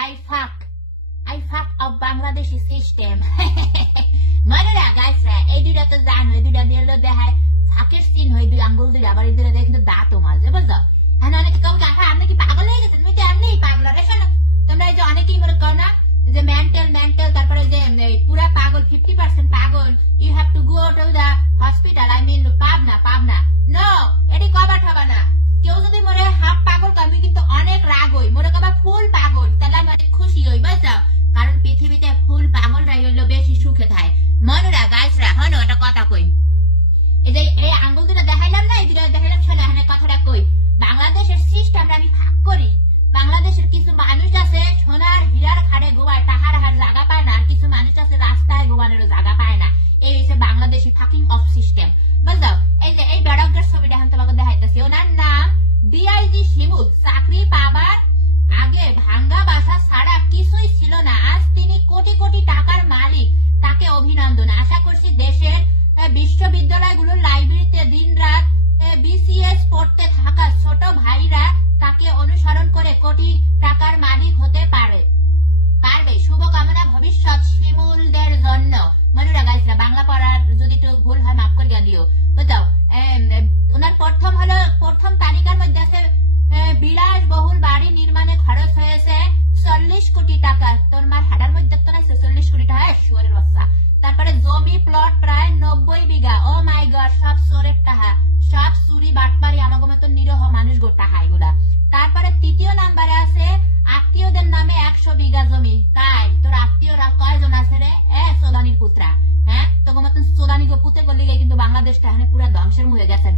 I fuck. I fuck of Bangladeshi system. মনেরা গাইসরা এই দুইটা তো জানো, এই দুইটা দিয়ে দেখায় ফাঁকের সিন হয়, দুই আঙ্গুল দুই আবার এই দুইটা কিন্তু দাঁতও মাঝে, বুঝছো? হ্যাঁ, অনেকে কেউ দেখা আপনি কি পাগল হয়ে গেছেন? তুমি তো এমনি পাগল রে, শোনো তোমরা এই যে অনেকেই মনে করো না যে মেন্টাল তারপরে যে পুরা পাগল 50% পাগল, you have to go to the hospital, I mean Pabna no, এটি কবার হবে না। কেউ যদি মনে হাফ পাগল আমি কিন্তু অনেক রাগ হই, মনে কবা ফুল পাগল তাহলে আমি অনেক খুশি হই, বুঝছো? কারণ পৃথিবীতে ফুল পাগলরাই হইলো বেশি সুখে থাকে। মনুরা গাইসরা হনো একটা কথা কই, এই যে এই আঙ্গুল দুটো দেখাইলাম না, এই দুটো দেখাইলাম, শোনো এখানে কথাটা কই। বাংলাদেশের সিস্টেমটা আমি ভাগ করি। বাংলাদেশের কিছু মানুষ আছে সোনার হীরার খাড়ে ঘুমায়, টাহার হার জায়গা পায় না, আর কিছু মানুষ আছে রাস্তায় ঘুমানোর জায়গা পায় না। এই হচ্ছে বাংলাদেশি ফাকিং অফ সিস্টেম, বুঝলো? এই যে এই বেড়কের ছবিটা এখন তোমাকে দেখাইতেছি, ওনার নাম ডিআইজি শিমুল। চাকরি পাবার আগে ভাঙ্গা বাসা ছাড়া কিছুই ছিল না, আজ তিনি কোটি কোটি টাকার মালিক। তাকে অভিনন্দন। আশা করছি দেশের বিশ্ববিদ্যালয়গুলোর লাইব্রেরিতে দিন রাত বিসিএস পড়তে থাকা ছোট ভাইরা তাকে অনুসরণ করে কোটি টাকার মালিক হতে পারবে। শুভকামনা ভবিষ্যৎ শিমুলদের জন্য। মনুরা গাইসরা বাংলা পড়ার যদি একটু ভুল হয় মাফ করিয়া দিও, বুঝাও? ওনার প্রথম তালিকার মধ্যে আছে বিলাসবহুল বাড়ি নির্মাণে খরচ হয়েছে 40 কোটি টাকা। তোর মার হাডার মধ্যে তো নাই 40 কোটি টাকা, শুয়ারের বাচ্চা। তারপরে জমি প্লট প্রায় 90 বিঘা। ও মাই গড, সব চোরের টাকা, সব চুরি বাটপারি, আমাকে মতো নিরহ মানুষ গো টাকা এগুলা। তারপরে তৃতীয় নাম্বারে আছে আত্মীয়দের নামে 100 বিঘা জমি। তাই তোর আত্মীয়রা কয়জন আছে রে? সোদানির পুত্রা, হ্যাঁ তোকে মতন সোদানি গো পুতে করলে কিন্তু বাংলাদেশটা এখানে পুরো ধ্বংসের মুখে গেছে।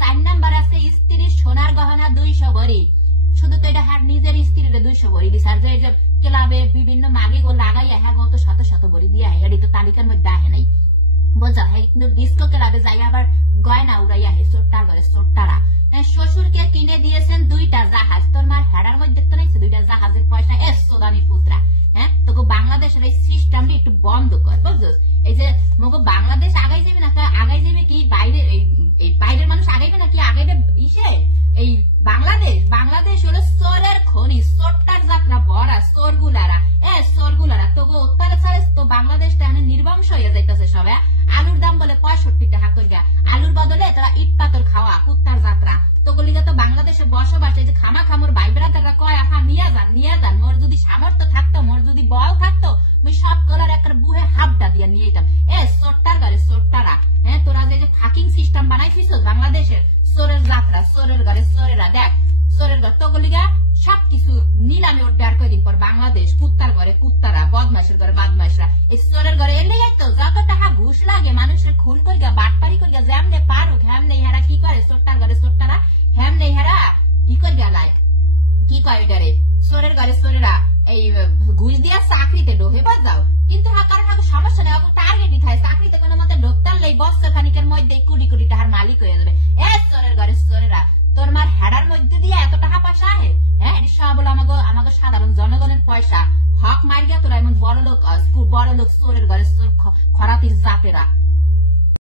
4 নাম্বার আছে স্ত্রীর সোনার গহনা 200 ভরি। শুধু তো এটা হার নিজের স্ত্রীর 200 ভরি দিস, আর যে ক্লাবে বিভিন্ন মাগে গো লাগাইয়া হ্যাঁ গো তো শত শত ভরি দিয়া, এটি তো তালিকার মধ্যে আহে নাই, বোঝা? হ্যাঁ, কিন্তু ডিস্কো ক্লাবে যাই আবার গয়না উড়াইয়া হে চোট্টার ঘরে চোট্টারা। শ্বশুরকে কিনে দিয়েছেন 2টা জাহাজ। তোর মার হেডার মধ্যে তো নাই 2টা জাহাজের পয়সা। সোদানি পুত্রা, হ্যাঁ তোকে বাংলাদেশের এই সিস্টেমটা একটু বন্ধ কর, বুঝছিস? এই যে মগো বাংলাদেশ আগাই যাবে না, আগাই যাবে কি বাইরে, এই বাইরের মানুষ আগাইবে নাকি আগাইবে ইসে এই বাংলাদেশ হলো চোরের খনি, চোরটার যাত্রা ভরা চোরগুলারা। চোরগুলারা তোকে অত্যাচারে তো বাংলাদেশটা এখানে নির্বংশ হয়ে যাইতেছে সব। আলুর দাম বলে 65 টাকা করিয়া, আলুর বদলে তোরা ইট পাথর খাওয়া কুত্তার যাত্রা। তোগুলিকে তো বাংলাদেশে বসবাস, এই যে খামা খামুর ভাই ব্রাদাররা কয় আফা নিয়ে যান, মোর যদি সামর্থ্য থাকতো, মোর যদি বল থাকতো, আমি সব কলার একটা বুহে হাফটা দিয়ে নিয়ে যেতাম। চোরটার ঘরে চোরটারা, হ্যাঁ তোরা যে ফাকিং সিস্টেম বানাইছিস বাংলাদেশের, চোরের যাত্রা, চোরের ঘরে চোরেরা। দেখ চোরের ঘর তোগুলিগা সবকিছু নিলামে উঠবে আর কয়দিন পর বাংলাদেশ। কুত্তার ঘরে কুত্তারা, বদমাসের ঘরে বদমাসরা। এই চোরের ঘরে এলে তো যত টাকা ঘুষ লাগে মানুষের খুন করিয়া বাটপারি করিয়া যেমনে পারুক হেমনে হেরা কি করে, চোরটার ঘরে চোরটারা হেমনে হেরা ই করিয়া লায়, কি কয় এটারে, চোরের ঘরে চোরেরা এই ঘুষ দিয়া চাকরিতে ঢোকে বাজাও। কিন্তু কারণ সমস্যা নেই, টার্গেটই থাকে চাকরিতে কোনো মতে ঢোকতার লেই বছর খানিকের মধ্যে কোটি কোটি টাকার মালিক হয়ে যাবে। চোরের ঘরে চোরেরা তোর মার হেডার মধ্যে দিয়ে এত টাকা পয়সা আহে, হ্যাঁ এটি সব হলো আমাকে সাধারণ জনগণের পয়সা। হক মারিয়া তোরা এমন বড় লোক চোরের ঘরে চোর খরাতির জাতেরা।